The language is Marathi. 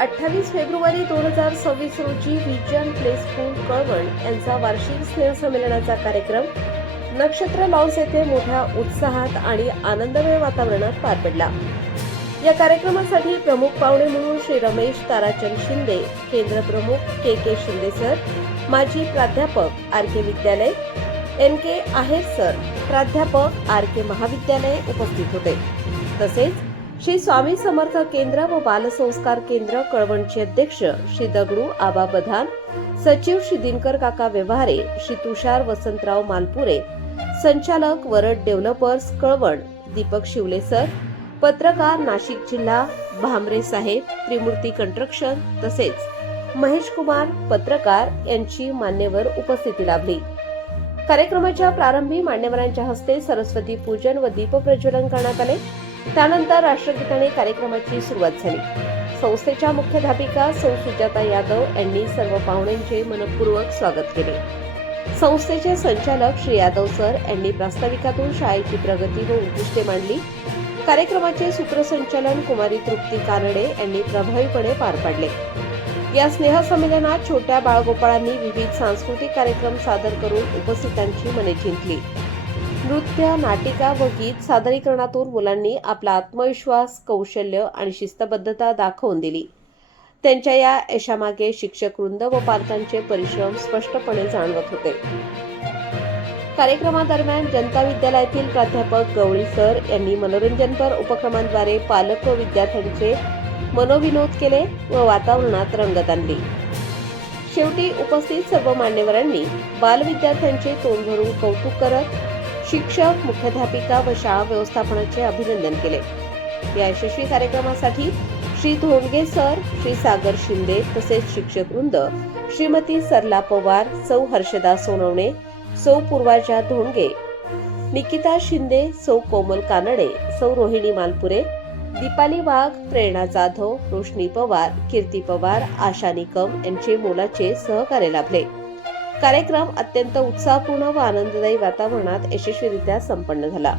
28 फेब्रुवारी 2026 रोजी विजन प्ले स्कूल कळवण यांचा वार्षिक स्नेहसंमेलनाचा कार्यक्रम नक्षत्र लॉन्स येथे मोठ्या उत्साहात आणि आनंदमय वातावरणात पार पडला. या कार्यक्रमासाठी प्रमुख पाहुणे म्हणून श्री रमेश ताराचंद शिंदे, केंद्र प्रमुख के शिंदे सर, माजी प्राध्यापक आर.के. विद्यालय, एन.के. आहेर सर, प्राध्यापक आर.के. महाविद्यालय उपस्थित होते. तसेच श्री स्वामी समर्थ केंद्र व बालसंस्कार केंद्र कळवणचे अध्यक्ष श्री दगडू आबा बधान, सचिव श्री दिनकर काका व्यवहारे, श्री तुषार वसंतराव मालपुरे, संचालक वरद डेव्हलपर्स कळवण दीपक शिवले सर, पत्रकार नाशिक जिल्हा भामरे साहेब, त्रिमूर्ती कंस्ट्रक्शन तसेच महेश कुमार पत्रकार यांची मान्यवर उपस्थिती लाभली. कार्यक्रमाच्या प्रारंभी मान्यवरांच्या हस्ते सरस्वती पूजन व दीप प्रज्वलन करण्यात आले. त्यानंतर राष्ट्रगीताने कार्यक्रमाची सुरुवात झाली. संस्थेच्या मुख्याध्यापिका सौ सुजाता यादव यांनी सर्व पाहुण्यांचे मनपूर्वक स्वागत केले. संस्थेचे संचालक श्री यादव सर यांनी प्रास्ताविकातून शाळेची प्रगती व उद्दिष्टे मांडली. कार्यक्रमाचे सूत्रसंचालन कुमारी तृप्ती कानडे यांनी प्रभावीपणे पार पाडले. या स्नेहसंमेलनात छोट्या बाळगोपाळांनी विविध सांस्कृतिक कार्यक्रम सादर करून उपस्थितांची मने जिंकली. नृत्य, नाटिका व गीत सादरीकरणातून मुलांनी आपला आत्मविश्वास, कौशल्य आणि शिस्तबद्धता दाखवून दिली. त्यांच्या या यशामागे शिक्षकवृंद व पालकांचे परिश्रम स्पष्टपणे जाणवत होते. कार्यक्रमादरम्यान जनता विद्यालयातील प्राध्यापक गवळी सर यांनी मनोरंजनपर उपक्रमांद्वारे पालक व विद्यार्थ्यांचे मनोविनोद केले व वातावरणात रंगत आणली. शेवटी उपस्थित सर्व मान्यवरांनी बालविद्यार्थ्यांचे तोंड भरून कौतुक करत शिक्षक, मुख्याध्यापिका व शाळा व्यवस्थापनाचे अभिनंदन केले. या यशस्वी कार्यक्रमासाठी श्री धोंडगे सर, श्री सागर शिंदे तसेच शिक्षकवृंद श्रीमती सरला पवार, सौ हर्षदा सोनवणे, सौ पूर्वाजा धोंडगे, निकिता शिंदे, सौ कोमल कानडे, सौ रोहिणी मालपुरे, दीपाली वाघ, प्रेरणा जाधव, रोशनी पवार, कीर्ती पवार, आशा निकम यांचे मोलाचे सहकार्य लाभले. कार्यक्रम अत्यंत उत्साहपूर्ण व आनंददायी वातावरणात यशस्वीरित्या संपन्न झाला.